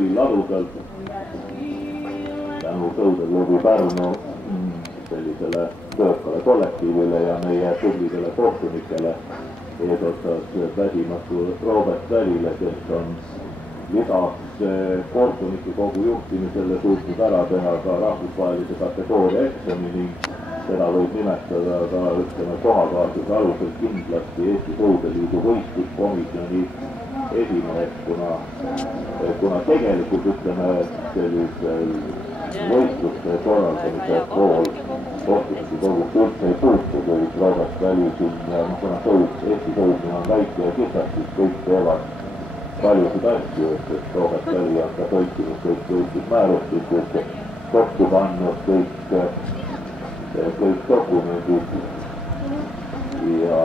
suviladudelt tänu Sõudeklubi Pärnu sellisele töökale kollektiivile ja meie tublidele kohtunikele eesotsas väsimatu Robert Välile, kes on lisaks kohtunikukogu juhtimisele suutnud ära teha ka rahvusvahelise kategooria eksami ning seda võib nimetada ka, ütleme, kohakaasluse alusel kindlasti Eesti Sõudeliidu võistluskomisjoni esimeheks, kuna tegelikult, ütleme, sellisel võistluste korraldamise pool kohtunikukogus üldse ei puutu, kui Robert Väli siin ja kuna Eesti sõudmine on väike ja kitsas, siis kõik teevad paljusid asju, et Robert Väli on ka tõlkinud kõik võistlusmäärustikud, kokku pannud kõik dokumendid ja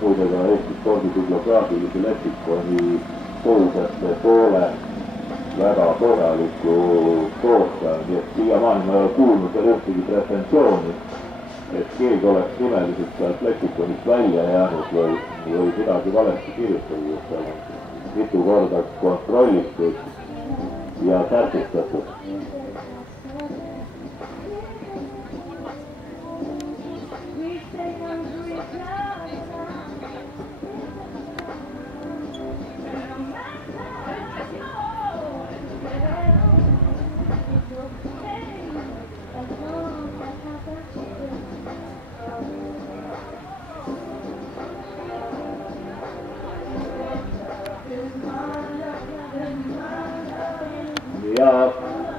muide ka Eesti spordibibliograafilise leksikoni tõusete poole väga põhjaliku koostaja, nii et siiamaani ma ei ole kuulnud veel ühtegi pretensiooni, et keegi oleks nimeliselt sealt leksikonist välja jäänud või midagi valesti kirjutatud, seal on mitu korda kontrollitud ja täpsustatud. Ja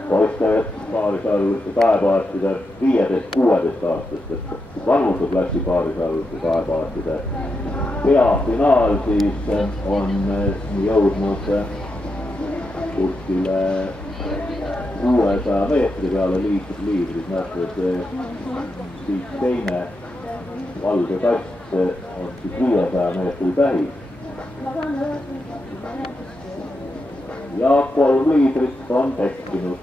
poiste paarisarvuliste kaepaartide 15-16 aastast, vanuseklassi paarisarvuliste kaepaartide peafinaal siis on jõudnud kuskile 600 meetri peale liidrid, näete, siis teine valge kast on siis 500 meetri tähis. Ja 3 liidrit on tekkinud.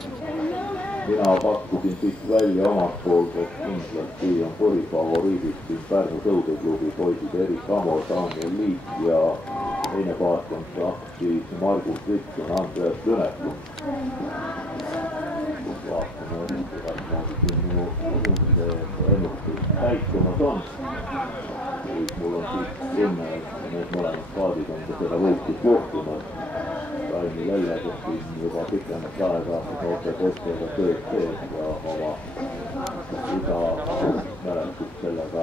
Mina pakkusin siit välja omalt poolt, et kindlasti on põhifavoriidid siin Pärnu Sõudeklubi poisid Erik Amo, Daniel Liit ja teine paatkond siis Margus Vitson, Andreas Lüneklu. Vaatame, kuidas siin minu ennustus täitumas on. Mul on siit tunne, et need mõlemad paadid on ka seda võistlust juhtumas. Raini Lelle, kes siin juba pikemat aega noorte poistega tööd teeb ja oma isa mälestust sellega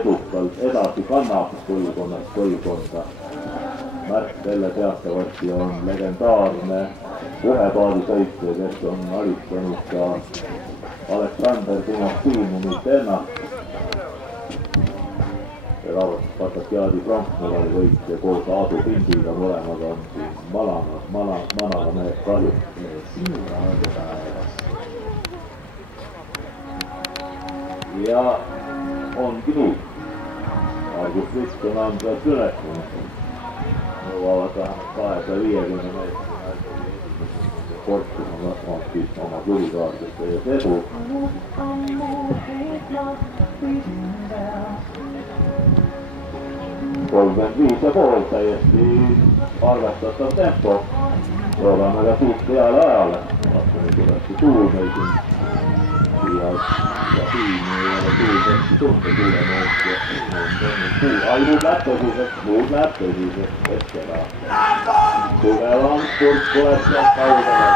edukalt edasi kannab põlvkonnast põlvkonda. Märt Lelle teatavasti on legendaarne ühepaadisõitja, kes on alistanud ka Aleksander Timofimumit ennast. Spartakiadi pronksmedali võitja koos Aadu Pindiga mõlemad on siin Manala mehed palju. Ja ongi nii. Margus Vitson on seal Lüneklu. Nõuavad vähemalt 250 meetri kortsima oma tulikaartesse ja edu. 35,5 täiesti arvestatav tempo. Loodame ka siit heale ajale. Vaatame, kuidas see tuul meil siin siia ja siin ei ole tuul tõesti tunde tuulemoot. Ai, muud näeb tõsiseks hetkela. Tugevam purk tuleb sealt kaudele.